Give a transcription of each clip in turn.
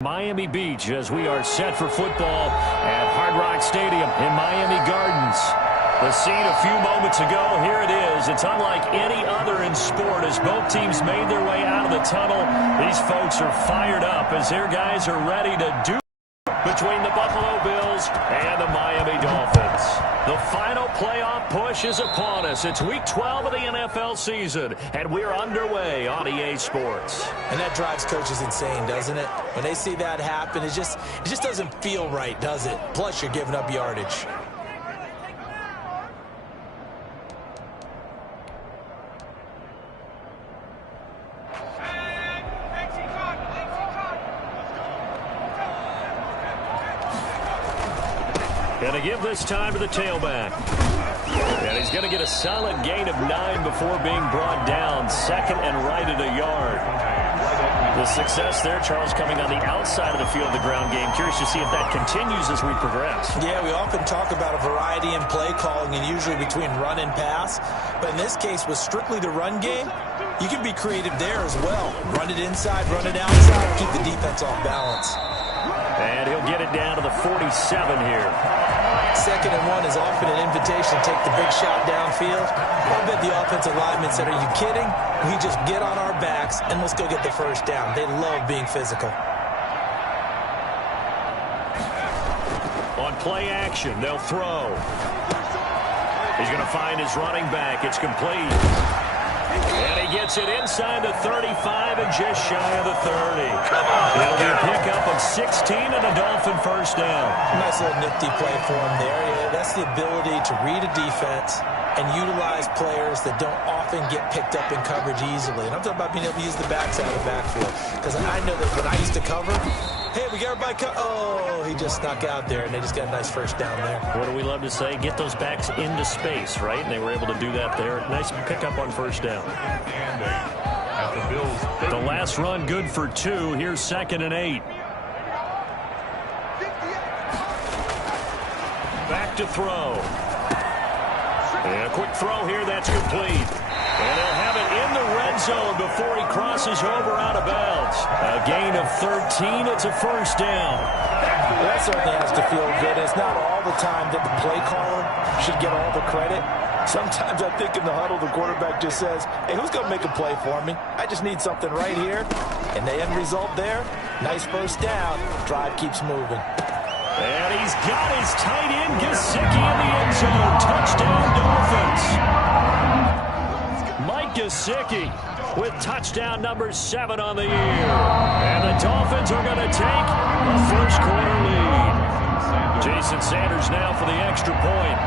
Miami Beach as we are set for football at Hard Rock Stadium in Miami Gardens. The scene a few moments ago, here it is. It's unlike any other in sport as both teams made their way out of the tunnel. These folks are fired up as their guys are ready to do between the Buffalo Bills and the Miami Dolphins. The final playoff push is upon us. It's week 12 of the NFL season, and we're underway on EA Sports. And that drives coaches insane, doesn't it? When they see that happen, it just doesn't feel right, does it? Plus, you're giving up yardage. Going to give this time to the tailback. And he's going to get a solid gain of 9 before being brought down. Second and right at a yard. The success there, Charles, coming on the outside of the field of the ground game. Curious to see if that continues as we progress. Yeah, we often talk about a variety in play calling and usually between run and pass. But in this case, with strictly the run game, you can be creative there as well. Run it inside, run it outside, keep the defense off balance. And he'll get it down to the 47 here. Second and 1 is often an invitation to take the big shot downfield. I bet the offensive linemen said, are you kidding? We just get on our backs and let's go get the first down. They love being physical. On play action, they'll throw. He's going to find his running back. It's complete. And he gets it inside the 35 and just shy of the 30. It'll be a pickup of 16 and a Dolphin first down. Nice little nifty play for him there. Yeah, that's the ability to read a defense and utilize players that don't often get picked up in coverage easily. And I'm talking about being able to use the backside of the backfield. Because I know that when I used to cover, hey, we got everybody oh, he just snuck out there, and they just got a nice first down there. What do we love to say? Get those backs into space, right? And they were able to do that there. Nice pickup on first down. The last run good for 2. Here's 2nd and 8. Back to throw. And a quick throw here, that's complete. And they'll have it in the red zone before he crosses over out of bounds. A gain of 13, it's a first down. Well, that certainly has to feel good. It's not all the time that the play caller should get all the credit. Sometimes I think in the huddle, the quarterback just says, hey, who's going to make a play for me? I just need something right here. And the end result there, nice first down. Drive keeps moving. And he's got his tight end, Gesicki, in the end zone. Touchdown, Dolphins. Mike Gesicki with touchdown number 7 on the year. And the Dolphins are going to take a first quarter lead. Jason Sanders now for the extra point.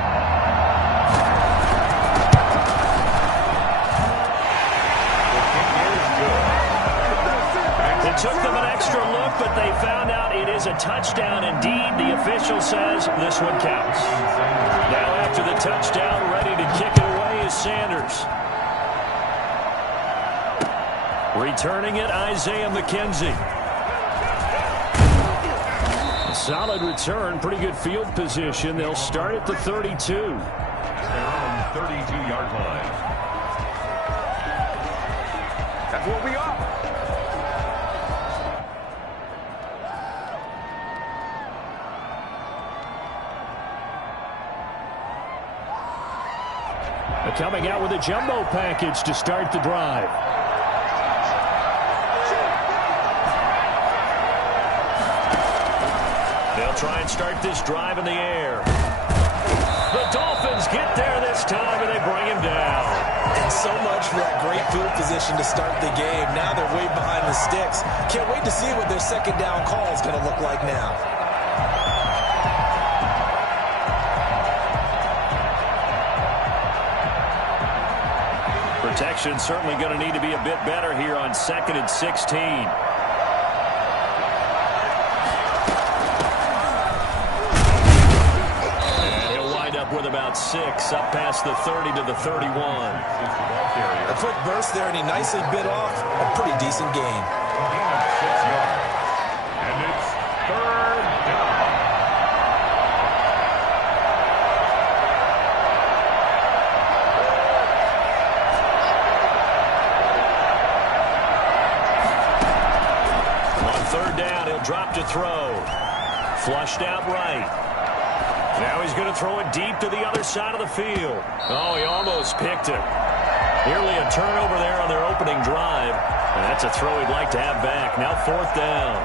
It took them an extra look, but they found out it is a touchdown indeed. The official says this one counts. Now after the touchdown, ready to kick it away is Sanders. Returning it, Isaiah McKenzie. Solid return, pretty good field position. They'll start at the 32. They're on the 32-yard line. That's what we are. Coming out with a jumbo package to start the drive. They'll try and start this drive in the air. The Dolphins get there this time, and they bring him down. And so much for that great field position to start the game. Now they're way behind the sticks. Can't wait to see what their second down call is going to look like now. Protection certainly going to need to be a bit better here on 2nd and 16. And he'll wind up with about 6 up past the 30 to the 31. A quick burst there, and he nicely bit off a pretty decent gain. And it's 3rd down. Third down, he'll drop up to throw. Flushed out right. Now he's going to throw it deep to the other side of the field. Oh, he almost picked it. Nearly a turnover there on their opening drive. And that's a throw he'd like to have back. Now 4th down.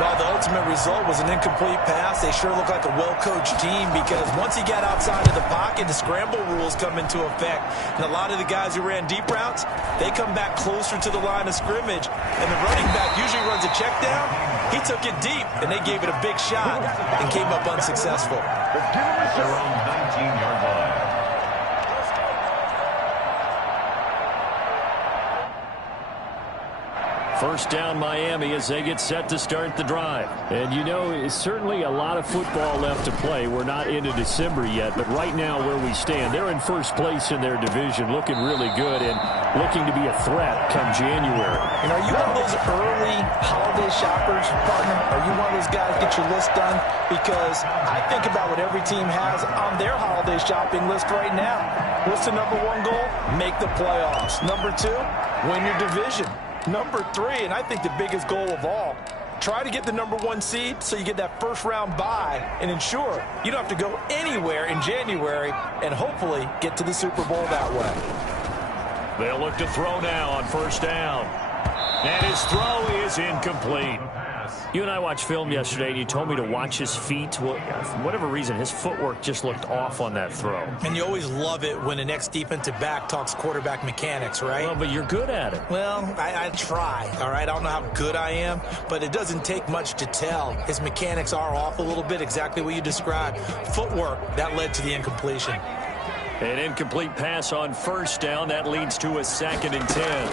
Well, the ultimate result was an incomplete pass. They sure look like a well-coached team because once he got outside of the pocket, the scramble rules come into effect. And a lot of the guys who ran deep routes, they come back closer to the line of scrimmage. And the running back usually runs a check down. He took it deep, and they gave it a big shot and came up unsuccessful. Their own 19-yard line. First down Miami as they get set to start the drive. And you know, it's certainly a lot of football left to play. We're not into December yet, but right now where we stand, they're in first place in their division, looking really good and looking to be a threat come January. And are you one of those early holiday shoppers, partner? Are you one of those guys get your list done? Because I think about what every team has on their holiday shopping list right now. What's the number 1 goal? Make the playoffs. Number 2, win your division. Number 3, and I think the biggest goal of all, try to get the number 1 seed so you get that first-round bye and ensure you don't have to go anywhere in January and hopefully get to the Super Bowl that way. They'll look to throw now on first down. And his throw is incomplete. You and I watched film yesterday, and you told me to watch his feet. Well, for whatever reason, his footwork just looked off on that throw. And you always love it when the next defensive back talks quarterback mechanics, right? Well, but you're good at it. Well, I try, all right? I don't know how good I am, but it doesn't take much to tell. His mechanics are off a little bit, exactly what you described. Footwork, that led to the incompletion. An incomplete pass on first down. That leads to a 2nd and 10.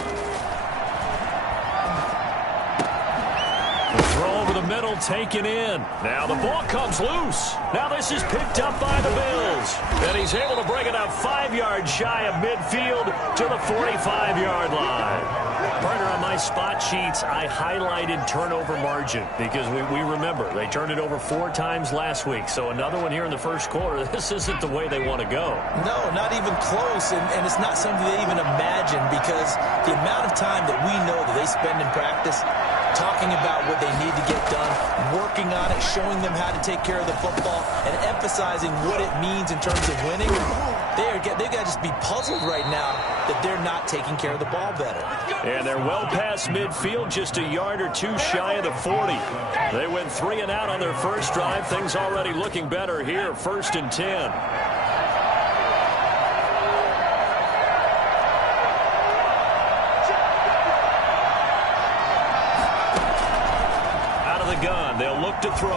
Throw over the middle, taken in. Now the ball comes loose. Now this is picked up by the Bills. And he's able to bring it up 5 yards shy of midfield to the 45-yard line. Partner, on my spot sheets, I highlighted turnover margin because we remember they turned it over 4 times last week. So another one here in the first quarter. This isn't the way they want to go. No, not even close. And it's not something they even imagine because the amount of time that we know that they spend in practice talking about what they need to get done, working on it, showing them how to take care of the football, and emphasizing what it means in terms of winning. They've got to just be puzzled right now that they're not taking care of the ball better. And they're well past midfield, just a yard or 2 shy of the 40. They went 3 and out on their first drive. Things already looking better here, 1st and 10. Gun. They'll look to throw.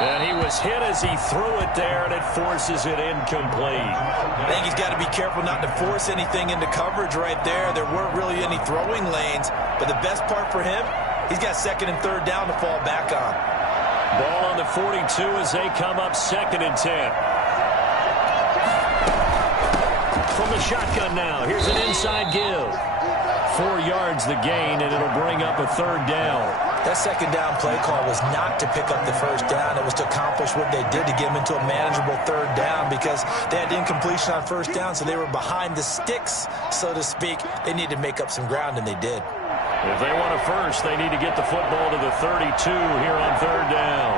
And he was hit as he threw it there, and it forces it incomplete. I think he's got to be careful not to force anything into coverage right there. There weren't really any throwing lanes, but the best part for him, he's got 2nd and 3rd down to fall back on. Ball on the 42 as they come up 2nd and 10. From the shotgun now, here's an inside give. 4 yards the gain, and it'll bring up a 3rd down. That 2nd down play call was not to pick up the 1st down. It was to accomplish what they did to get them into a manageable 3rd down because they had incompletion on 1st down, so they were behind the sticks, so to speak. They needed to make up some ground, and they did. If they want a first, they need to get the football to the 32 here on 3rd down.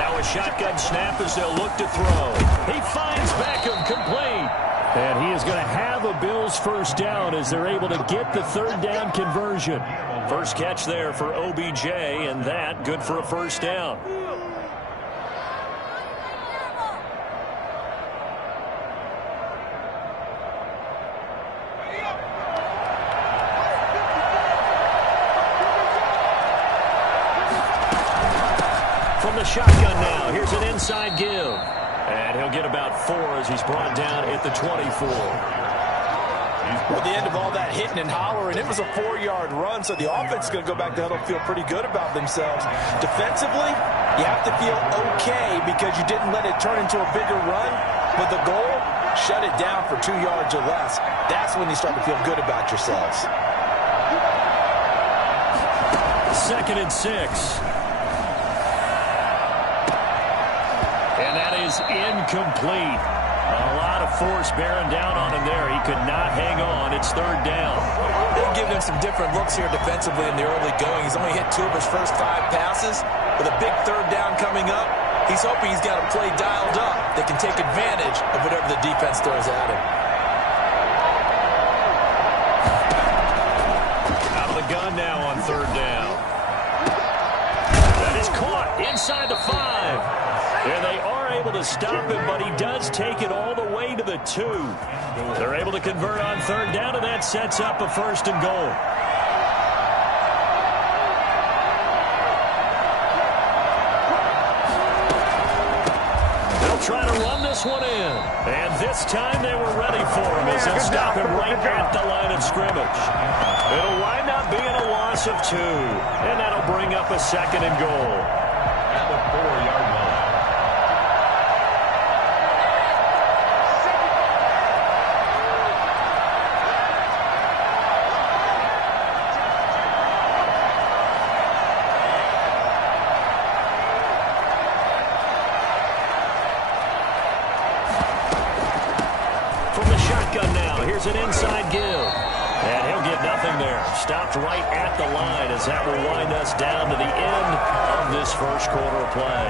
Now a shotgun snap as they'll look to throw. He finds Beckham, complete. And he is going to have a Bills first down as they're able to get the 3rd down conversion. First catch there for OBJ, and that good for a first down. From the shotgun now, here's an inside give. And he'll get about 4 as he's brought down at the 24. Well, the end of all that hitting and hollering, it was a 4-yard run, so the offense is going to go back to huddle, feel pretty good about themselves. Defensively, you have to feel okay because you didn't let it turn into a bigger run, but the goal, shut it down for 2 yards or less. That's when you start to feel good about yourselves. 2nd and 6. And that is incomplete. A lot of force bearing down on him there. He could not hang on. It's 3rd down. They give him some different looks here defensively in the early going. He's only hit 2 of his first 5 passes. With a big third down coming up, he's hoping he's got a play dialed up that can take advantage of whatever the defense throws at him. Out of the gun now on third down. That is caught inside the 5. And they are able to stop him, but he does take it all the way to the 2. They're able to convert on third down, and that sets up a 1st and goal. They'll try to run this one in. And this time they were ready for him as they'll stop him right at the line of scrimmage. It'll wind up being a loss of 2. And that'll bring up a 2nd and goal. At the 4-yard line. Here's an inside give. And he'll get nothing there. Stopped right at the line as that will wind us down to the end of this first quarter of play.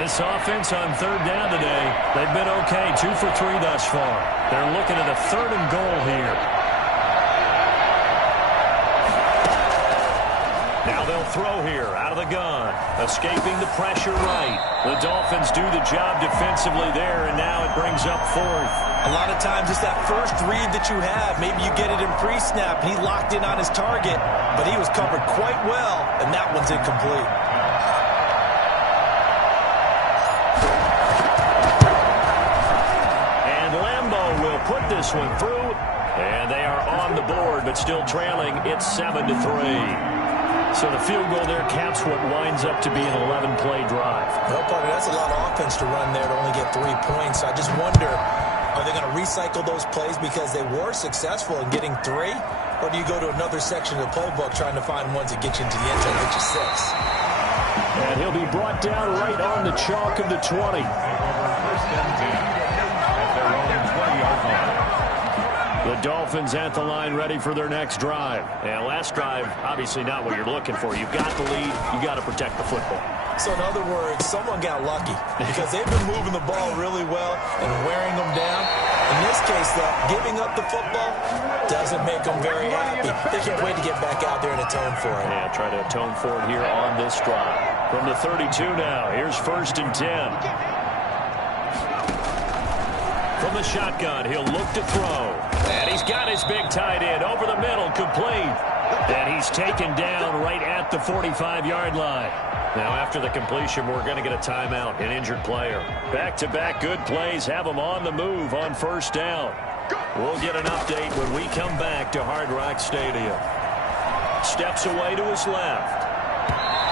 This offense on third down today, they've been okay. 2 for 3 thus far. They're looking at a 3rd and goal here. Now they'll throw here out of the gun. Escaping the pressure right. The Dolphins do the job defensively there, and now it brings up 4th. A lot of times it's that first read that you have. Maybe you get it in pre-snap, and he locked in on his target, but he was covered quite well, and that one's incomplete. And Lambeau will put this one through, and they are on the board, but still trailing. It's 7-3. So the field goal there caps what winds up to be an 11-play drive. Well, partner, that's a lot of offense to run there to only get 3 points. I just wonder, are they going to recycle those plays because they were successful in getting 3? Or do you go to another section of the playbook trying to find ones that get you into the end zone, get you 6? And he'll be brought down right on the chalk of the 20. 1st and 10 at their own 20-yard line. The Dolphins at the line ready for their next drive. And last drive, obviously not what you're looking for. You've got the lead. You got to protect the football. So in other words, someone got lucky because they've been moving the ball really well and wearing them down. In this case, though, giving up the football doesn't make them very happy. They can't wait to get back out there and atone for it. Yeah, try to atone for it here on this drive. From the 32 now, here's 1st and 10. From the shotgun, he'll look to throw. And he's got his big tight end over the middle, complete. And he's taken down right at the 45-yard line. Now, after the completion, we're going to get a timeout, an injured player. Back-to-back good plays have him on the move on 1st down. We'll get an update when we come back to Hard Rock Stadium. Steps away to his left.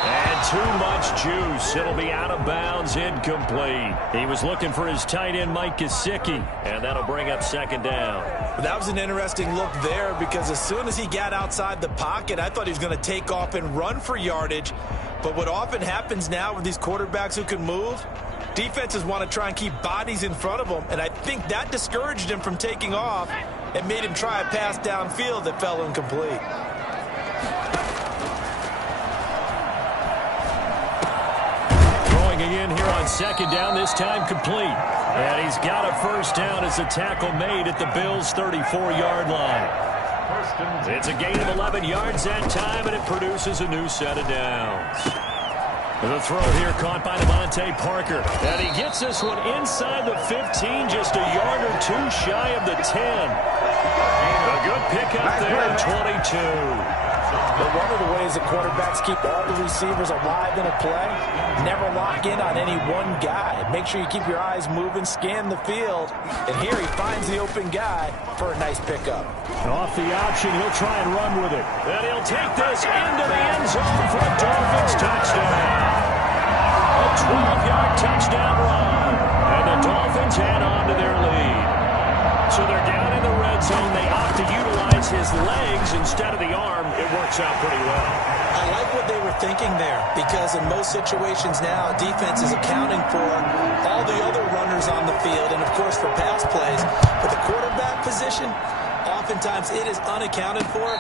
And too much juice. It'll be out of bounds, incomplete. He was looking for his tight end, Mike Gesicki, and that'll bring up 2nd down. That was an interesting look there because as soon as he got outside the pocket, I thought he was going to take off and run for yardage. But what often happens now with these quarterbacks who can move, defenses want to try and keep bodies in front of them, and I think that discouraged him from taking off and made him try a pass downfield that fell incomplete. Again here on 2nd down, this time complete. And he's got a 1st down as a tackle made at the Bills' 34-yard line. It's a gain of 11 yards that time, and it produces a new set of downs. The throw here caught by Devontae Parker. And he gets this one inside the 15, just a yard or 2 shy of the 10. A good pickup there, 22. But one of the ways that quarterbacks keep all the receivers alive in a play, never lock in on any one guy. Make sure you keep your eyes moving, scan the field. And here he finds the open guy for a nice pickup. Off the option, he'll try and run with it. And he'll take this into the end zone for a Dolphins touchdown. A 12-yard touchdown run. And the Dolphins add on to their lead. So they're down in the red zone. They opt to utilize his legs instead of the arm. It works out pretty well. I like what they were thinking there, because in most situations now, defense is accounting for all the other runners on the field and, of course, for pass plays. But the quarterback position, oftentimes it is unaccounted for.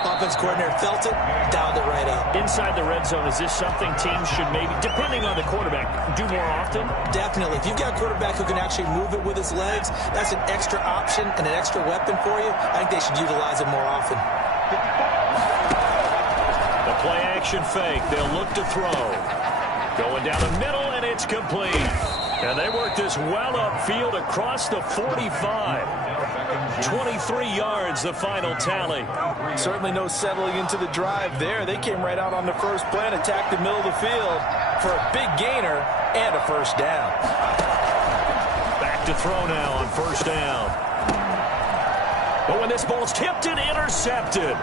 Offense coordinator felt it, dialed it right up. Inside the red zone, is this something teams should maybe, depending on the quarterback, do more often? Definitely. If you've got a quarterback who can actually move it with his legs, that's an extra option and an extra weapon for you. I think they should utilize it more often. The play action fake. They'll look to throw. Going down the middle, and it's complete. And they work this well upfield across the 45. 23 yards, the final tally. Certainly no settling into the drive there. They came right out on the first play and attacked the middle of the field for a big gainer and a first down. Back to throw now on first down. But when this ball's tipped and intercepted.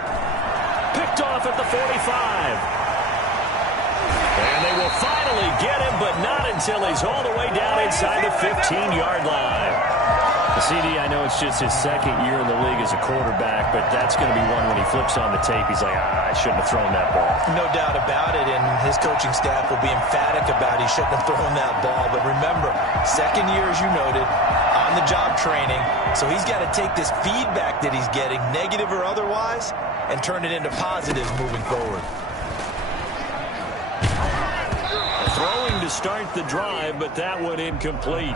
Picked off at the 45. And they will finally get him, but not until he's all the way down inside the 15-yard line. CD, I know it's just his second year in the league as a quarterback, but that's going to be one when he flips on the tape. He's like, I shouldn't have thrown that ball. No doubt about it, and his coaching staff will be emphatic about he shouldn't have thrown that ball. But remember, second year, as you noted, on-the-job training, so he's got to take this feedback that he's getting, negative or otherwise, and turn it into positives moving forward. Throwing to start the drive, but that one incomplete.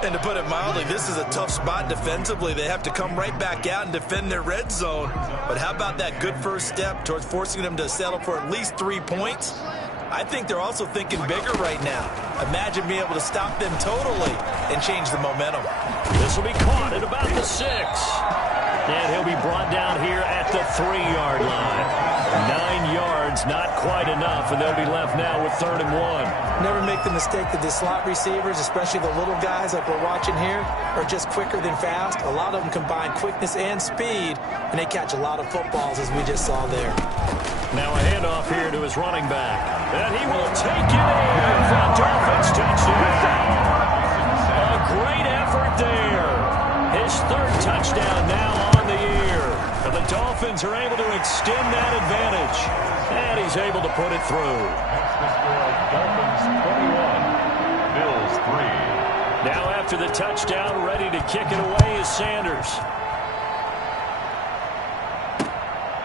And to put it mildly, this is a tough spot defensively. They have to come right back out and defend their red zone. But how about that good first step towards forcing them to settle for at least 3 points? I think they're also thinking bigger right now. Imagine being able to stop them totally and change the momentum. This will be caught at about the 6. And he'll be brought down here at the 3-yard line. 9 yards, not quite enough, and they'll be left now with 3rd and 1. Never make the mistake that the slot receivers, especially the little guys like we're watching here, are just quicker than fast. A lot of them combine quickness and speed, and they catch a lot of footballs, as we just saw there. Now a handoff here to his running back. And he will take it in for a Dolphins touchdown. A great effort there. His 3rd touchdown now on the year. And the Dolphins are able to extend that advantage. And he's able to put it through. Dolphins 21, Bills 3. Now after the touchdown, ready to kick it away is Sanders.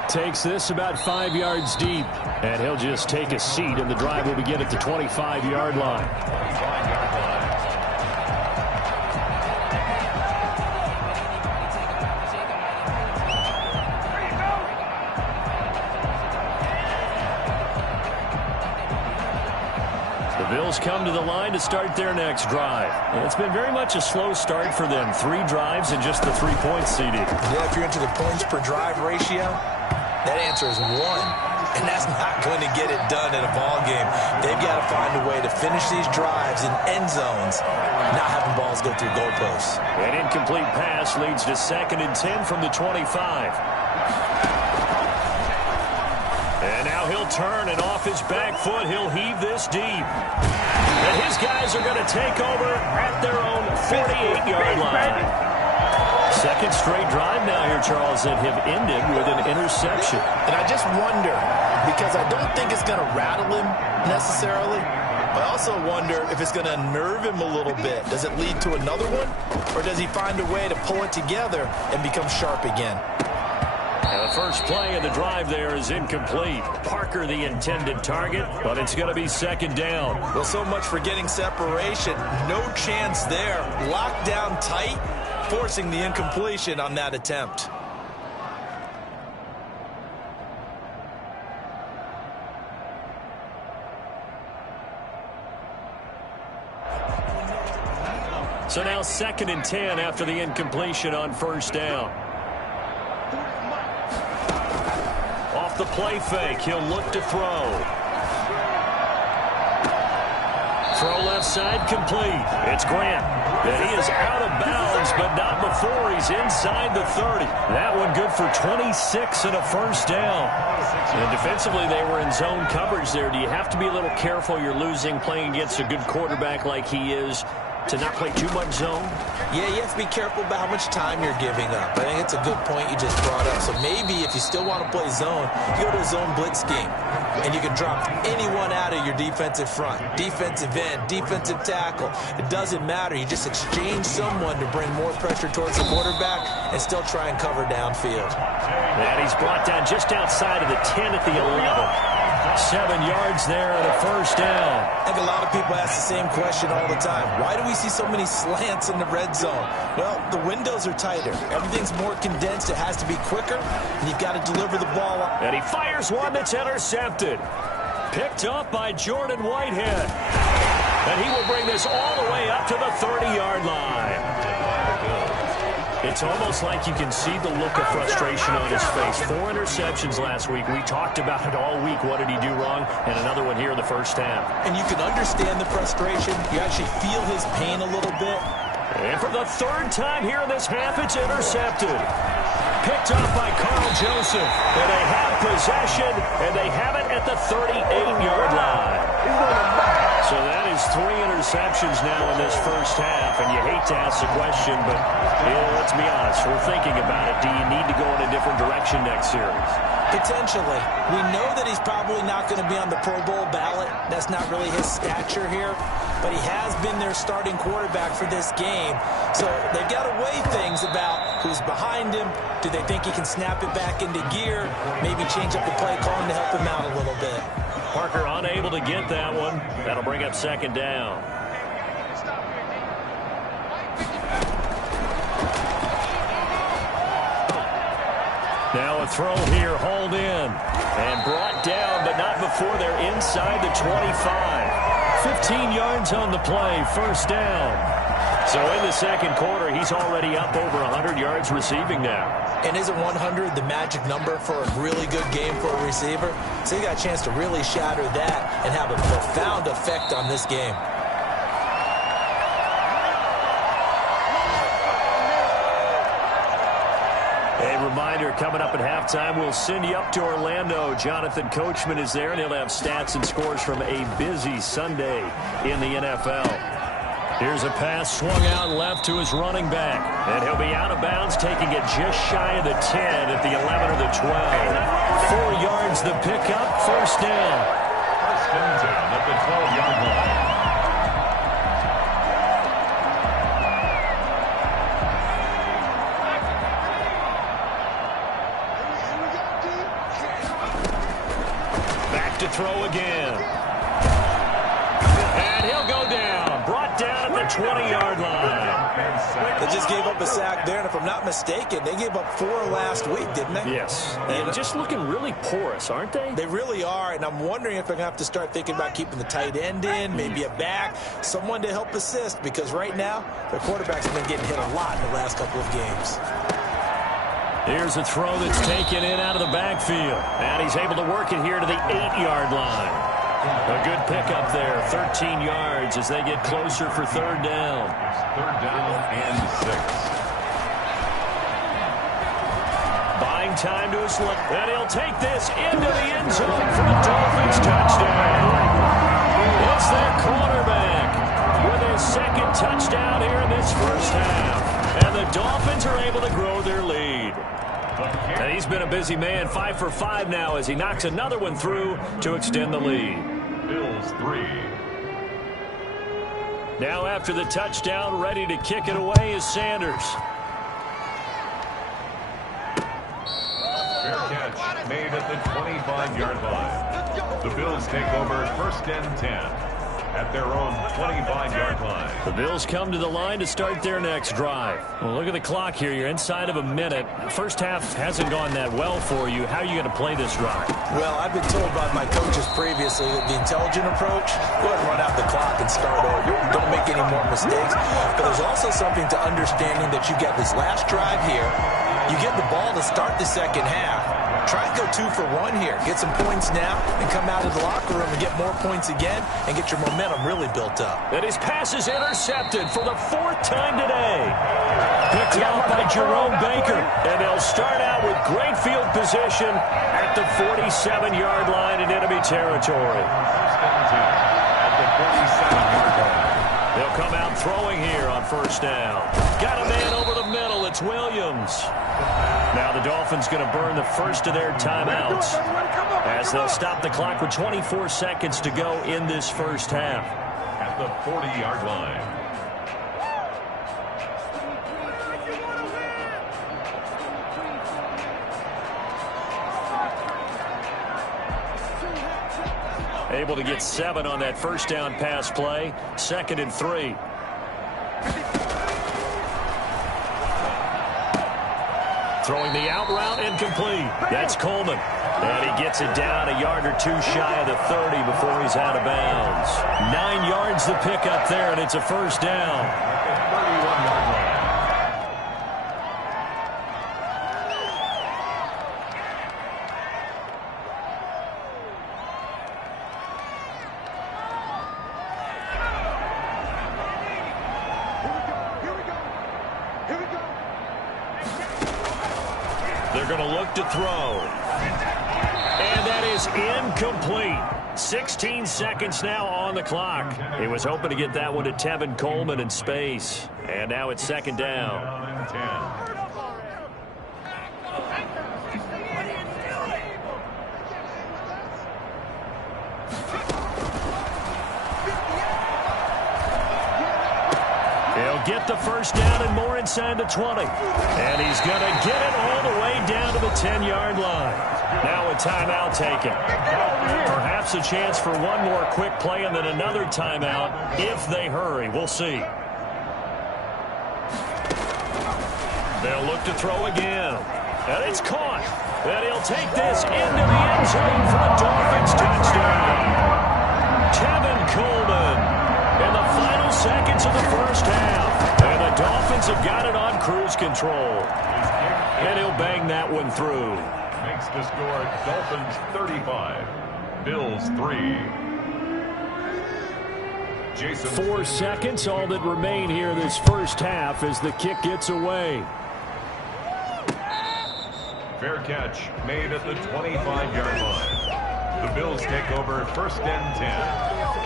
Takes this about 5 yards deep. And he'll just take a seat, and the drive will begin at the 25-yard line. The Bills come to the line to start their next drive. And it's been very much a slow start for them. 3 drives and just the 3 points, CD. Yeah, if you're into the points per drive ratio, that answer is 1. And that's not going to get it done in a ball game. They've got to find a way to finish these drives in end zones, not having balls go through goalposts. An incomplete pass leads to 2nd and 10 from the 25. And now he'll turn, and off his back foot, he'll heave this deep. And his guys are going to take over at their own 48-yard line. 2nd straight drive now here, Charles, that have ended with an interception. And I just wonder, because I don't think it's going to rattle him necessarily, but I also wonder if it's going to unnerve him a little bit. Does it lead to another one, or does he find a way to pull it together and become sharp again? And the first play of the drive there is incomplete. Parker the intended target, but it's going to be 2nd down. Well, so much for getting separation. No chance there. Locked down tight, forcing the incompletion on that attempt. So now 2nd and 10 after the incompletion on first down. Off the play fake, he'll look to throw. Throw left side complete. It's Grant. And he is out of bounds, but not before he's inside the 30. That one good for 26 and a first down. And defensively, they were in zone coverage there. Do you have to be a little careful? You're losing playing against a good quarterback like he is to not play too much zone? Yeah, you have to be careful about how much time you're giving up. I think it's a good point you just brought up. So maybe if you still want to play zone, you go to a zone blitz scheme. and you can drop anyone out of your defensive front. Defensive end, defensive tackle. It doesn't matter. You just exchange someone to bring more pressure towards the quarterback and still try and cover downfield. And he's brought down just outside of the 10 at the 11. 7 yards there and a first down. I think a lot of people ask the same question all the time. Why do we see so many slants in the red zone? Well, the windows are tighter. Everything's more condensed. It has to be quicker, and you've got to deliver the ball. And he fires one that's intercepted. Picked up by Jordan Whitehead. And he will bring this all the way up to the 30-yard line. It's almost like you can see the look of frustration on his face. 4 interceptions last week. We talked about it all week. What did he do wrong? And another one here in the first half. And you can understand the frustration. You actually feel his pain a little bit. And for the 3rd time here in this half, it's intercepted. Picked up by Carl Joseph. And they have possession, and they have it at the 38-yard line. So that is 3 interceptions now in this first half, and you hate to ask the question, but let's be honest, we're thinking about it. Do you need to go in a different direction next series? Potentially. We know that he's probably not going to be on the Pro Bowl ballot. That's not really his stature here, but he has been their starting quarterback for this game. So they've got to weigh things about who's behind him. Do they think he can snap it back into gear? Maybe change up the play calling to help him out a little bit. Parker unable to get that one. That'll bring up 2nd down. Now a throw here, hauled in, and brought down, but not before they're inside the 25. 15 yards on the play, first down. So in the second quarter, he's already up over 100 yards receiving now. And isn't 100 the magic number for a really good game for a receiver? So he got a chance to really shatter that and have a profound effect on this game. A reminder, coming up at halftime, we'll send you up to Orlando. Jonathan Coachman is there, and he'll have stats and scores from a busy Sunday in the NFL. Here's a pass swung out left to his running back. And he'll be out of bounds, taking it just shy of the 10 at the 11 or the 12. 4 yards the pickup, first down. First and 10 at the 12-yard line. Back to throw again. And he'll go down. Brought down at the 20-yard line. They just gave up a sack there, and if I'm not mistaken, they gave up 4 last week, didn't they? Yes. And just looking really porous, aren't they? They really are, and I'm wondering if they're going to have to start thinking about keeping the tight end in, maybe a back, someone to help assist, because right now, their quarterback's been getting hit a lot in the last couple of games. Here's a throw that's taken in out of the backfield. And he's able to work it here to the 8-yard line. A good pickup there, 13 yards as they get closer for 3rd down. 3rd down and 6. Buying time to his left, and he'll take this into the end zone for a Dolphins touchdown. It's their quarterback with his 2nd touchdown here in this first half. And the Dolphins are able to grow their lead. And he's been a busy man, 5 for 5 now as he knocks another one through to extend the lead. Bills 3. Now after the touchdown, ready to kick it away is Sanders. Fair catch made at the 25-yard line. The Bills take over 1st and 10 at their own 25-yard line. The Bills come to the line to start their next drive. Well, look at the clock here. You're inside of a minute. First half hasn't gone that well for you. How are you going to play this drive? Well, I've been told by my coaches previously that the intelligent approach, go ahead and run out the clock and start over. Don't make any more mistakes. But there's also something to understanding that you get this last drive here. You get the ball to start the second half. Try and go 2 for 1 here. Get some points now and come out of the locker room and get more points again and get your momentum really built up. And his pass is intercepted for the 4th time today. Picked up by Jerome Baker. And they'll start out with great field position at the 47-yard line in enemy territory. At the 47-yard line. They'll come out throwing here on 1st down. Got a man over the middle. It's Williams. Now the Dolphins going to burn the first of their timeouts as they'll stop the clock with 24 seconds to go in this first half. At the 40-yard line. Able to get 7 on that first down pass play. 2nd and 3. Throwing the out route incomplete. That's Coleman. And he gets it down a yard or 2 shy of the 30 before he's out of bounds. 9 yards the pickup there, and it's a first down. 31-yard line. They're going to look to throw. And that is incomplete. 16 seconds now on the clock. He was hoping to get that one to Tevin Coleman in space. And now it's 2nd down. Down and 10. He'll get the first down and more inside the 20. And he's going to get it all the way down to the 10-yard line. Now a timeout taken. Perhaps a chance for one more quick play and then another timeout if they hurry. We'll see. They'll look to throw again. And it's caught. And he'll take this into the end zone for a Dolphins touchdown. Tevin Coleman in the final seconds of the first half. And the Dolphins have got it on cruise control. And he'll bang that one through. Makes the score Dolphins 35, Bills 3. Jason 4 seconds, all that remain here this first half as the kick gets away. Fair catch made at the 25-yard line. The Bills take over 1st and 10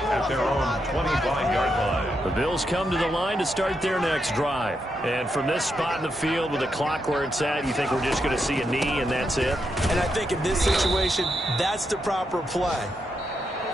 at their own 25-yard line. The Bills come to the line to start their next drive. And from this spot in the field with the clock where it's at, you think we're just going to see a knee and that's it? And I think in this situation, that's the proper play.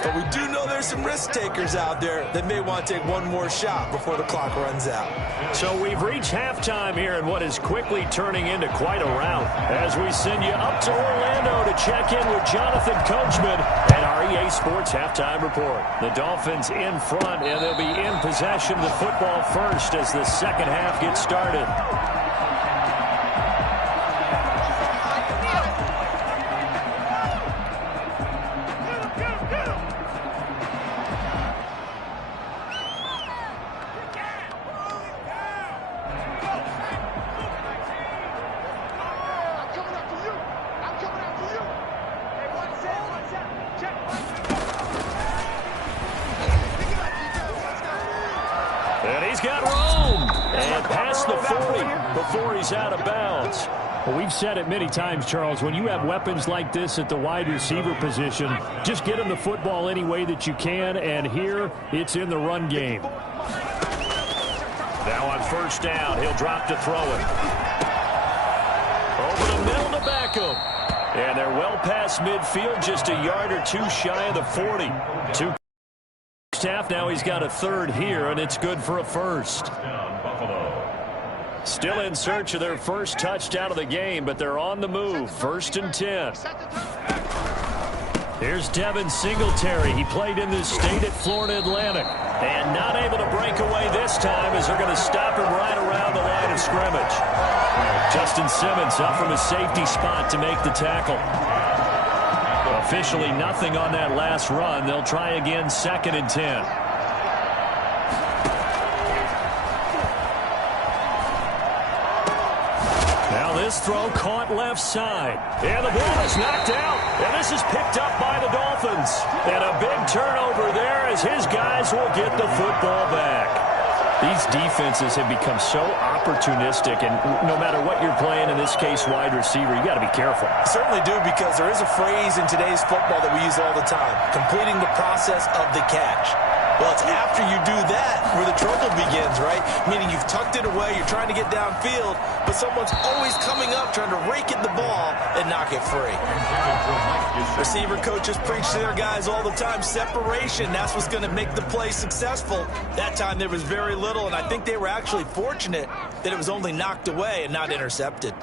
But we do know there's some risk takers out there that may want to take one more shot before the clock runs out. So we've reached halftime here in what is quickly turning into quite a rout. As we send you up to Orlando to check in with Jonathan Coachman and our EA Sports Halftime Report. The Dolphins in front, and they'll be in possession of the football first as the second half gets started. And he's got room. And past the 40 before he's out of bounds. Well, we've said it many times, Charles, when you have weapons like this at the wide receiver position, just get him the football any way that you can, and here it's in the run game. Now on first down, he'll drop to throw it. Over the middle to Beckham. And they're well past midfield, just a yard or 2 shy of the 40. Half, now he's got a 3rd here, and it's good for a first. Still in search of their first touchdown of the game, but they're on the move. 1st and 10. Here's Devin Singletary. He played in this state at Florida Atlantic. And not able to break away this time as they're going to stop him right around the line of scrimmage. Justin Simmons up from his safety spot to make the tackle. Officially nothing on that last run. They'll try again 2nd and 10. Now this throw caught left side. And the ball is knocked out. And this is picked up by the Dolphins. And a big turnover there as his guys will get the football back. These defenses have become so opportunistic, and no matter what you're playing, in this case wide receiver, you got to be careful. Certainly do, because there is a phrase in today's football that we use all the time, completing the process of the catch. Well, it's after you do that where the trouble begins, right? Meaning you've tucked it away, you're trying to get downfield, but someone's always coming up trying to rake at the ball and knock it free. Receiver coaches preach to their guys all the time, separation, that's what's going to make the play successful. That time there was very little, and I think they were actually fortunate that it was only knocked away and not intercepted.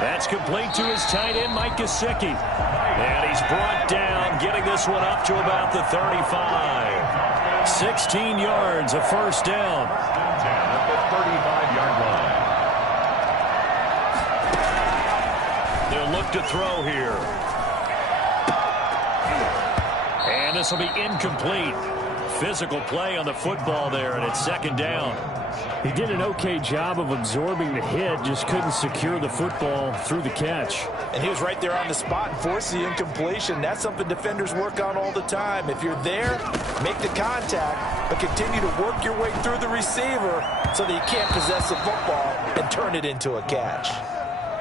That's complete to his tight end, Mike Gesicki. And he's brought down, getting this one up to about the 35. 16 yards, a first down. At the 35-yard line. They'll look to throw here. And this will be incomplete. Physical play on the football there, and it's second down. He did an okay job of absorbing the hit, just couldn't secure the football through the catch. And he was right there on the spot and forced the incompletion. That's something defenders work on all the time. If you're there, make the contact, but continue to work your way through the receiver so that you can't possess the football and turn it into a catch.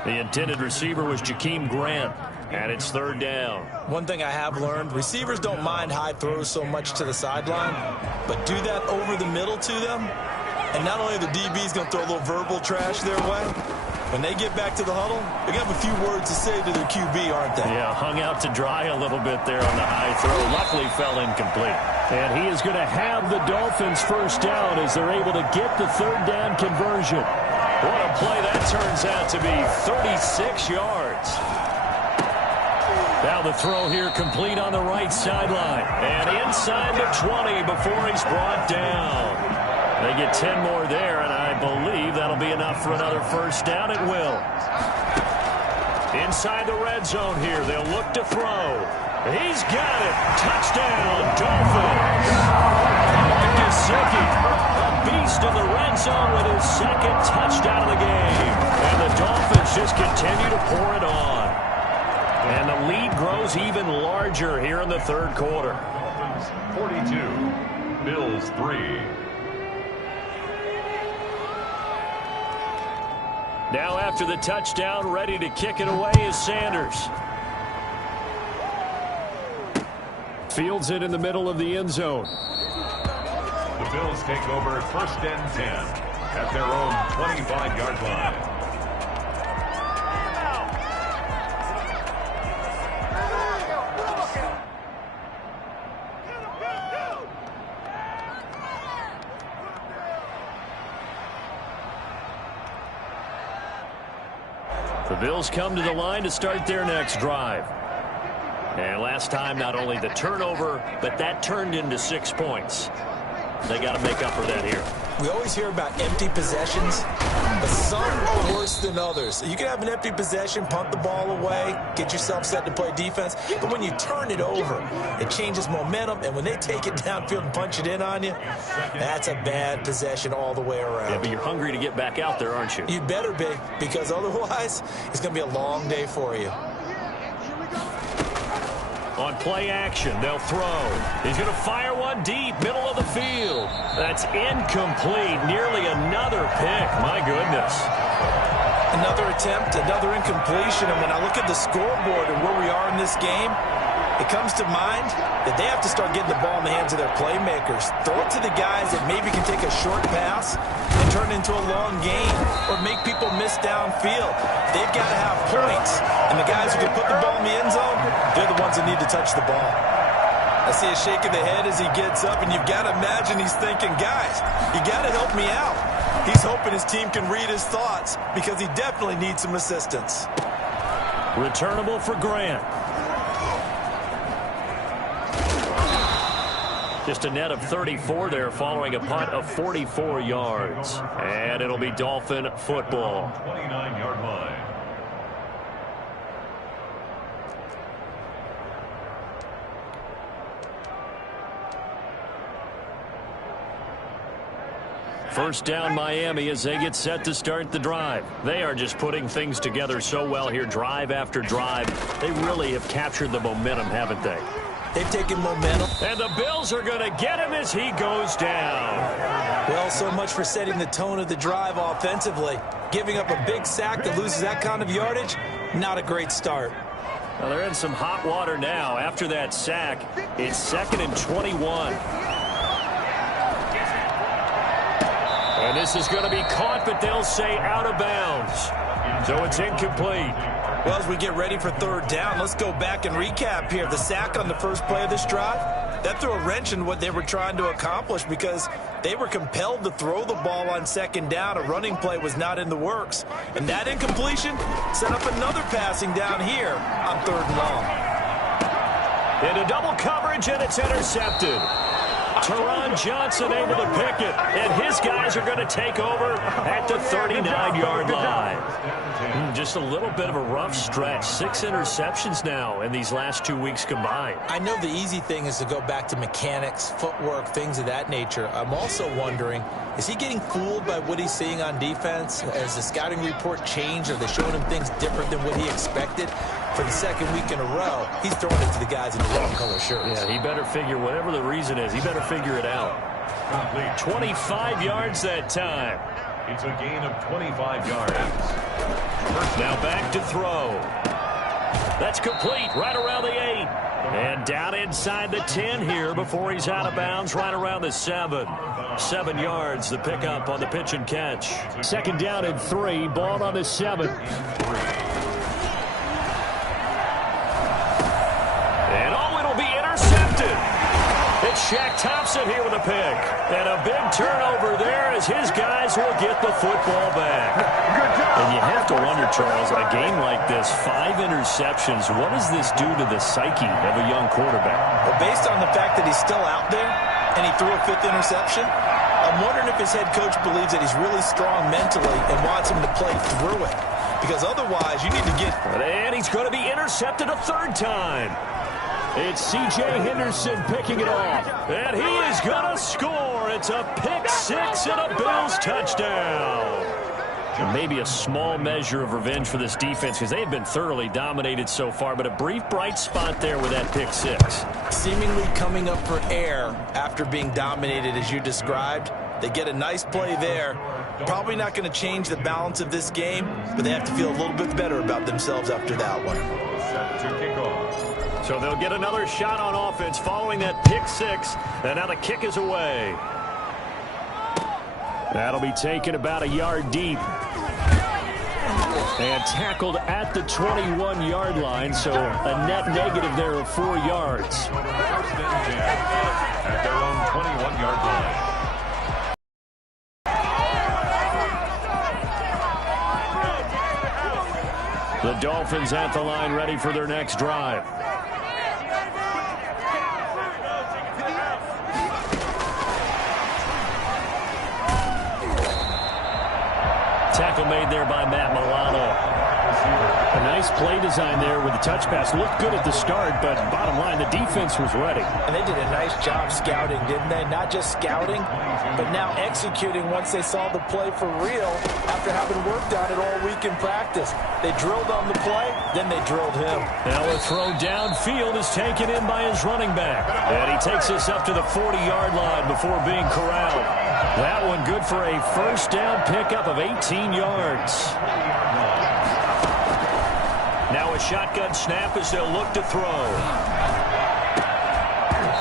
The intended receiver was Jakeem Grant, and it's third down. One thing I have learned, receivers don't mind high throws so much to the sideline, but do that over the middle to them, and not only are the DBs going to throw a little verbal trash their way, when they get back to the huddle, they're going to have a few words to say to their QB, aren't they? Yeah, hung out to dry a little bit there on the high throw. Luckily fell incomplete. And he is going to have the Dolphins first down as they're able to get the third down conversion. What a play that turns out to be, 36 yards. Now the throw here complete on the right sideline. And inside the 20 before he's brought down. They get 10 more there, and I believe that'll be enough for another first down. It will. Inside the red zone here, they'll look to throw. He's got it. Touchdown, Dolphins. Mike Gesicki, a beast in the red zone with his second touchdown of the game. And the Dolphins just continue to pour it on. And the lead grows even larger here in the third quarter. 42, Bills 3. Now after the touchdown, ready to kick it away is Sanders. Fields it in the middle of the end zone. The Bills take over first and 10 at their own 25-yard line. The Bills come to the line to start their next drive. And last time, not only the turnover, but that turned into 6 points. They got to make up for that here. We always hear about empty possessions, but some are worse than others. You can have an empty possession, punt the ball away, get yourself set to play defense, but when you turn it over, it changes momentum, and when they take it downfield and punch it in on you, that's a bad possession all the way around. Yeah, but you're hungry to get back out there, aren't you? You better be, because otherwise, it's going to be a long day for you. On play action, they'll throw. He's going to fire one deep, middle of the field. That's incomplete. Nearly another pick. My goodness. Another attempt, another incompletion. And when I look at the scoreboard and where we are in this game, it comes to mind that they have to start getting the ball in the hands of their playmakers. Throw it to the guys that maybe can take a short pass and turn it into a long gain or make people miss downfield. They've got to have points. And the guys who can put the ball in the end zone, they're the ones that need to touch the ball. I see a shake of the head as he gets up, and you've got to imagine he's thinking, guys, you got to help me out. He's hoping his team can read his thoughts because he definitely needs some assistance. Returnable for Grant. Just a net of 34 there following a punt of 44 yards. And it'll be Dolphin football. 29-yard line. First down Miami as they get set to start the drive. They are just putting things together so well here, drive after drive. They really have captured the momentum, haven't they? They've taken momentum. And the Bills are going to get him as he goes down. Well, so much for setting the tone of the drive offensively. Giving up a big sack that loses that kind of yardage, not a great start. Well, they're in some hot water now. After that sack, it's 2nd and 21. And this is going to be caught, but they'll say out of bounds. So it's incomplete. Well, as we get ready for 3rd down, let's go back and recap here. The sack on the first play of this drive, that threw a wrench in what they were trying to accomplish because they were compelled to throw the ball on 2nd down. A running play was not in the works. And that incompletion set up another passing down here on 3rd and long. Into double coverage, and it's intercepted. Teron Johnson able to pick it, and his guys are going to take over at the 39-yard line. Just a little bit of a rough stretch. 6 interceptions now in these last 2 weeks combined. I know the easy thing is to go back to mechanics, footwork, things of that nature. I'm also wondering, is he getting fooled by what he's seeing on defense? Has the scouting report changed? Are they showing him things different than what he expected? For the 2nd week in a row, he's throwing it to the guys in the wrong color shirts. Yeah, he better figure, whatever the reason is, he better figure it out. 25 yards that time. It's a gain of 25 yards. Now back to throw. That's complete right around the 8. And down inside the 10 here before he's out of bounds right around the 7. 7 yards, the pickup on the pitch and catch. 2nd down and 3, ball on the 7. And oh, it'll be intercepted. It's Shaq Thompson here with a pick. And a big turnover there as his guys will get the football back. And you have to wonder, Charles, a game like this, 5 interceptions, what does this do to the psyche of a young quarterback? Well, based on the fact that he's still out there and he threw a 5th interception, I'm wondering if his head coach believes that he's really strong mentally and wants him to play through it. Because otherwise, you need to get... And he's going to be intercepted a 3rd time. It's C.J. Henderson picking it off. And he is going to score. It's a pick 6 and a Bills touchdown. And maybe a small measure of revenge for this defense because they've been thoroughly dominated so far, but a brief bright spot there with that pick 6. Seemingly coming up for air after being dominated as you described. They get a nice play there. Probably not going to change the balance of this game, but they have to feel a little bit better about themselves after that one. Set to kick off. So they'll get another shot on offense following that pick 6, and now the kick is away. That'll be taken about a yard deep. And tackled at the 21-yard line, so a net negative there of 4 yards. 1st and 10 at their own 21-yard line. The Dolphins at the line ready for their next drive. Tackle made there by Matt Milano. A nice play design there with the touch pass. Looked good at the start, but bottom line, the defense was ready. And they did a nice job scouting, didn't they? Not just scouting, but now executing once they saw the play for real after having worked on it all week in practice. They drilled on the play, then they drilled him. Now a throw downfield is taken in by his running back. And he takes us up to the 40-yard line before being corralled. That one good for a 1st down pickup of 18 yards. Now a shotgun snap as they'll look to throw.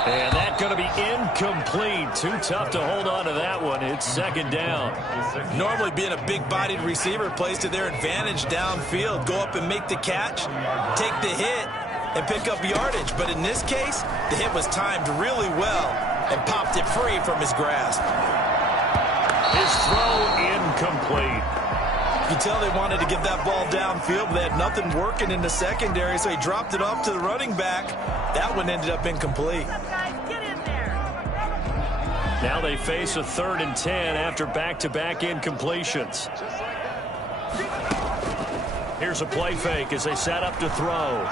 And that's going to be incomplete. Too tough to hold on to that one. It's 2nd down. Normally being a big-bodied receiver plays to their advantage downfield. Go up and make the catch, take the hit, and pick up yardage. But in this case, the hit was timed really well and popped it free from his grasp. His throw incomplete. You can tell they wanted to get that ball downfield, but they had nothing working in the secondary, so he dropped it off to the running back. That one ended up incomplete. Now they face a 3rd and 10 after back-to-back incompletions. Here's a play fake as they set up to throw.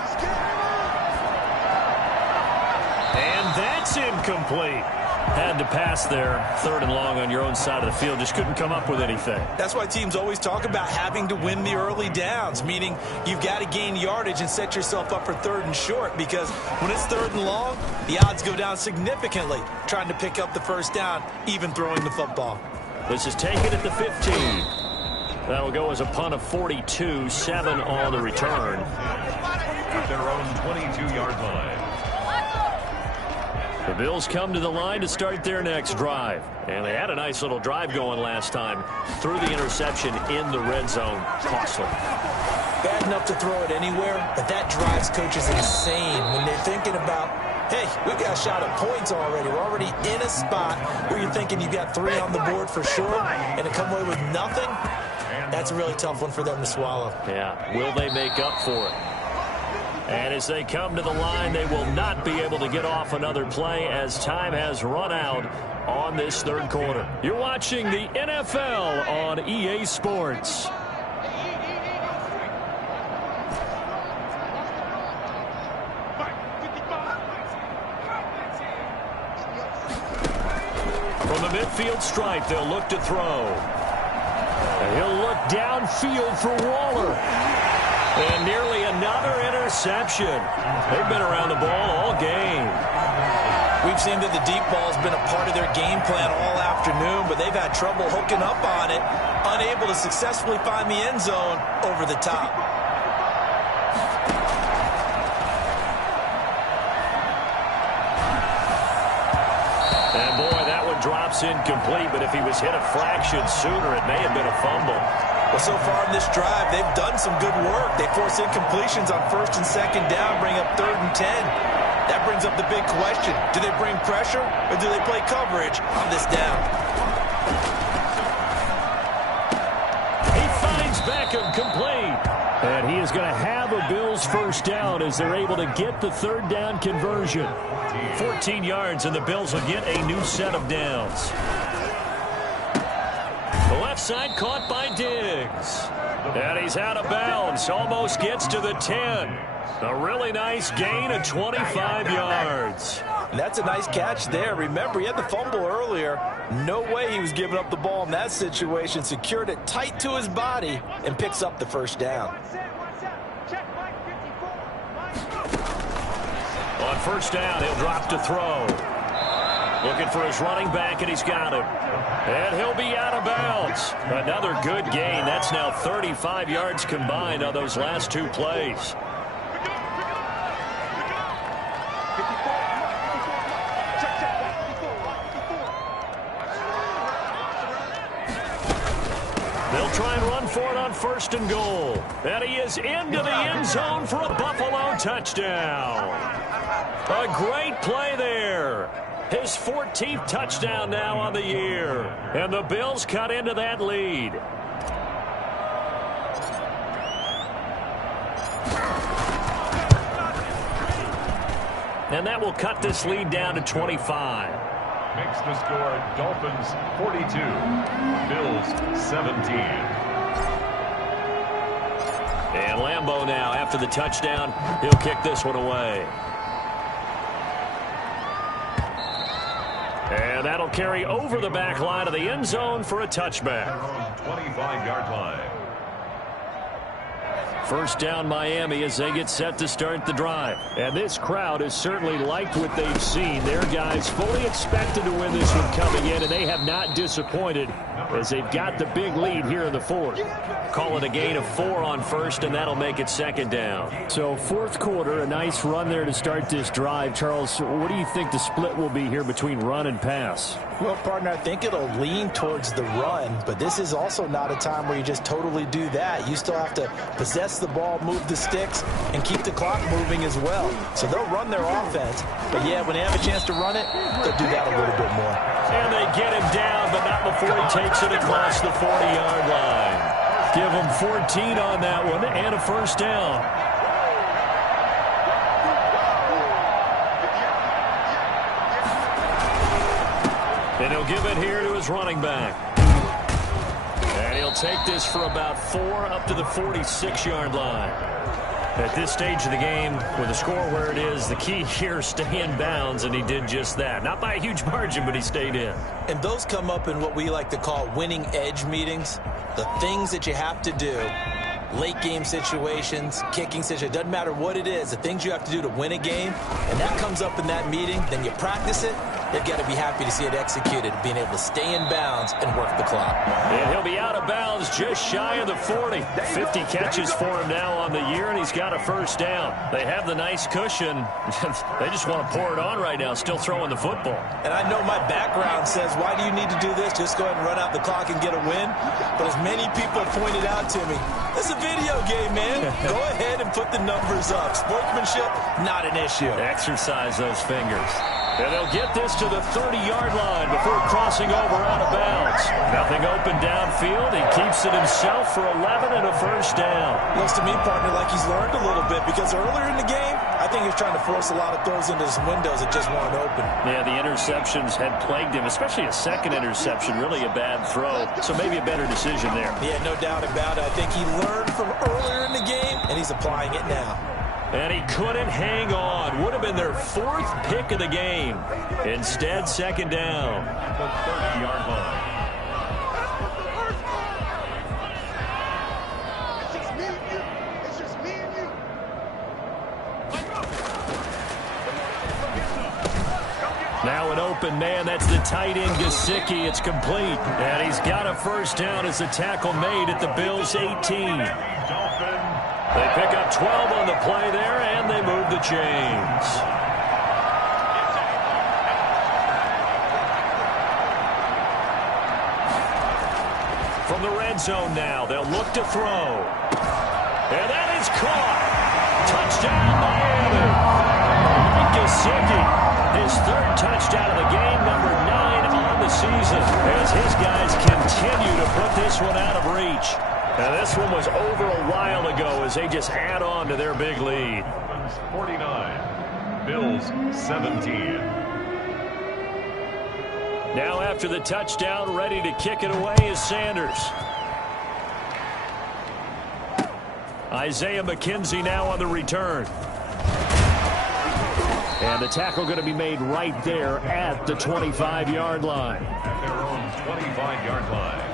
And that's incomplete. Had to pass there, 3rd and long on your own side of the field. Just couldn't come up with anything. That's why teams always talk about having to win the early downs, meaning you've got to gain yardage and set yourself up for 3rd and short, because when it's 3rd and long, the odds go down significantly trying to pick up the 1st down, even throwing the football. This is taken at the 15. That'll go as a punt of 42, 7 on the return. at their own 22-yard line. The Bills come to the line to start their next drive. And they had a nice little drive going last time. Threw the interception in the red zone. Costly. Bad enough to throw it anywhere, but that drives coaches insane when they're thinking about, hey, we got a shot at points already. We're already in a spot where you're thinking you got 3 on the board for sure, and to come away with nothing, that's a really tough one for them to swallow. Yeah, will they make up for it? And as they come to the line, they will not be able to get off another play as time has run out on this third quarter. You're watching the NFL on EA Sports. From the midfield stripe, they'll look to throw. And he'll look downfield for Waller. And nearly another interception. They've been around the ball all game. We've seen that the deep ball has been a part of their game plan all afternoon, but they've had trouble hooking up on it, unable to successfully find the end zone over the top. And boy, that one drops incomplete, but if he was hit a fraction sooner, it may have been a fumble. Well, so far in this drive, they've done some good work. They force incompletions on 1st and 2nd down, bring up 3rd and 10. That brings up the big question. Do they bring pressure, or do they play coverage on this down? He finds Beckham complete. And he is going to have a Bills first down as they're able to get the 3rd down conversion. 14 yards, and the Bills will get a new set of downs. The left side caught by Diggs. And he's out of bounds. Almost gets to the 10. A really nice gain of 25 yards. And that's a nice catch there. Remember, he had the fumble earlier. No way he was giving up the ball in that situation. Secured it tight to his body and picks up the first down. On first down, he'll drop to throw. Looking for his running back, and he's got him. And he'll be out of bounds. Another good gain. That's now 35 yards combined on those last 2 plays. They'll try and run for it on 1st and goal. And he is into the end zone for a Buffalo touchdown. A great play there. His 14th touchdown now on the year. And the Bills cut into that lead. And that will cut this lead down to 25. Makes the score Dolphins 42, Bills 17. And Lambeau now, after the touchdown, he'll kick this one away. And that'll carry over the back line of the end zone for a touchback. 25-yard line. First down Miami as they get set to start the drive. And this crowd has certainly liked what they've seen. Their guys fully expected to win this one coming in, and they have not disappointed as they've got the big lead here in the 4th. Call it a gain of 4 on 1st, and that'll make it 2nd down. So 4th quarter, a nice run there to start this drive. Charles, what do you think the split will be here between run and pass? Well, partner, I think it'll lean towards the run, but this is also not a time where you just totally do that. You still have to possess the ball, move the sticks, and keep the clock moving as well. So they'll run their offense, but yeah, when they have a chance to run it, they'll do that a little bit more. And they get him down, but not before he takes it across the 40-yard line. Give him 14 on that one and a first down. And he'll give it here to his running back. And he'll take this for about 4 up to the 46-yard line. At this stage of the game, with the score where it is, the key here, stay in bounds, and he did just that. Not by a huge margin, but he stayed in. And those come up in what we like to call winning edge meetings. The things that you have to do, late game situations, kicking situations, doesn't matter what it is, the things you have to do to win a game, and that comes up in that meeting, then you practice it, they've got to be happy to see it executed, being able to stay in bounds and work the clock. And he'll be out of bounds just shy of the 40. 50 catches for him now on the year, and he's got a first down. They have the nice cushion. They just want to pour it on right now, still throwing the football. And I know my background says, why do you need to do this? Just go ahead and run out the clock and get a win. But as many people have pointed out to me, this is a video game, man. Go ahead and put the numbers up. Sportsmanship, not an issue. Exercise those fingers. And they'll get this to the 30-yard line before crossing over out of bounds. Nothing open downfield. He keeps it himself for 11 and a first down. Looks to me, partner, like he's learned a little bit, because earlier in the game, I think he was trying to force a lot of throws into some windows that just weren't open. Yeah, the interceptions had plagued him, especially a second interception, really a bad throw. So maybe a better decision there. Yeah, no doubt about it. I think he learned from earlier in the game, and he's applying it now. And he couldn't hang on. Would have been their fourth pick of the game. Instead, second down. At the 30-yard line. Now an open man. That's the tight end, Gesicki. It's complete. And he's got a first down as the tackle made at the Bills' 18. They pick up 12 on the play there, and they move the chains. From the red zone now, they'll look to throw. And that is caught. Touchdown, Miami. Gesicki, his third touchdown of the game, number 9 on the season, as his guys continue to put this one out of reach. Now, this one was over a while ago as they just add on to their big lead. 49, Bills 17. Now after the touchdown, ready to kick it away is Sanders. Isaiah McKenzie now on the return. And the tackle going to be made right there at the 25-yard line. At their own 25-yard line.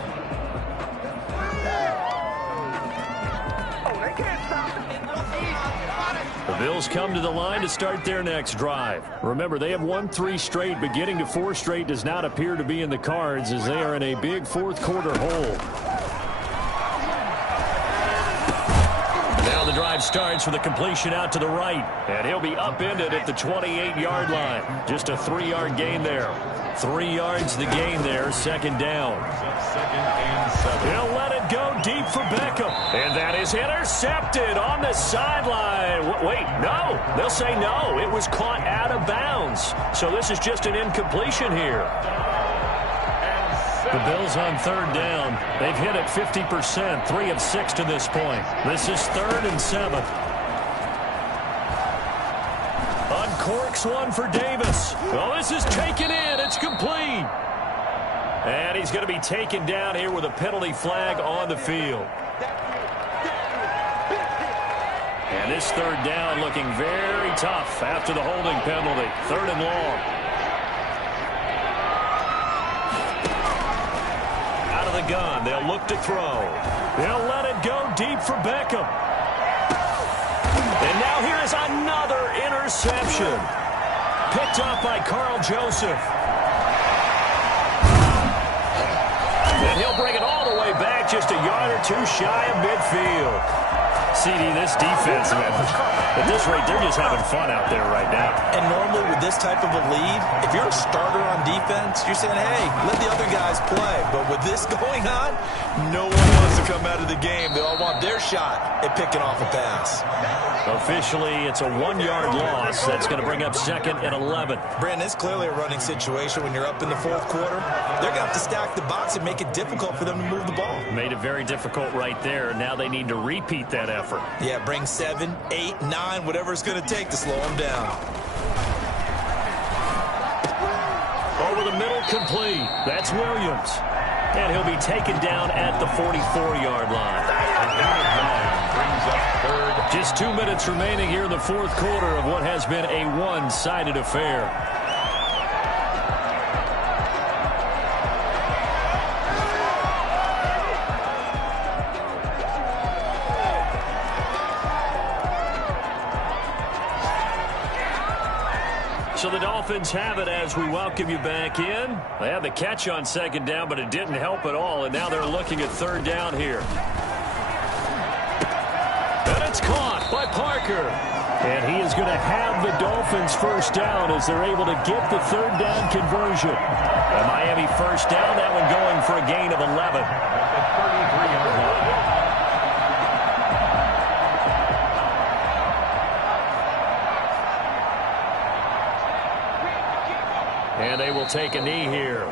The Bills come to the line to start their next drive. Remember, they have won 3 straight, but getting to 4 straight does not appear to be in the cards as they are in a big fourth-quarter hole. Now the drive starts with a completion out to the right, and he'll be upended at the 28-yard line. Just a 3-yard gain there. 3 yards the gain there, second down. Second and 7. He'll let it go deep for Beckham. And that is intercepted on the sideline. Wait, no. They'll say no. It was caught out of bounds. So this is just an incompletion here. The Bills on third down. They've hit it 50%, 3 of 6 to this point. This is 3rd and 7. Uncorks one for Davis. Well, this is taken in. It's complete. And he's going to be taken down here with a penalty flag on the field. And this third down looking very tough after the holding penalty. 3rd and long. Out of the gun. They'll look to throw. They'll let it go deep for Beckham. And now here is another interception. Picked up by Carl Joseph. And he'll bring it all the way back, just a yard or 2 shy of midfield. CD, this defense, man, at this rate, they're just having fun out there right now. And normally with this type of a lead, if you're a starter on defense, you're saying, hey, let the other guys play. But with this going on, no one wants to come out of the game. They all want their shot at picking off a pass. Officially, it's a 1-yard loss. That's going to bring up 2nd and 11. Brandon, it's clearly a running situation when you're up in the 4th quarter. They're going to have to stack the box and make it difficult for them to move the ball. Made it very difficult right there. Now they need to repeat that effort. Yeah, bring 7, 8, 9, whatever it's going to take to slow them down. Over the middle, complete. That's Williams. And he'll be taken down at the 44-yard line. Brings up 3rd. Just 2 minutes remaining here in the 4th quarter of what has been a one-sided affair. So the Dolphins Dolphins have it as we welcome you back in. They had the catch on second down, but it didn't help at all, and now they're looking at third down here. And it's caught by Parker. And he is going to have the Dolphins first down as they're able to get the third down conversion. The Miami first down, that one going for a gain of 11. At the 33-yard line. And they will take a knee here.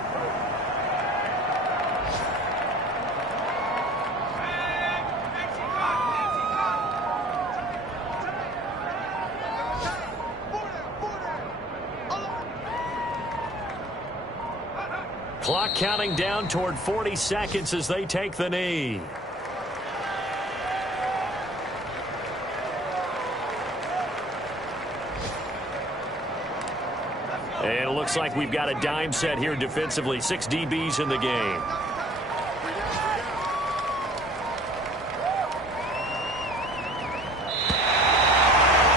Clock counting down toward 40 seconds as they take the knee. And it looks like we've got a dime set here defensively. 6 DBs in the game.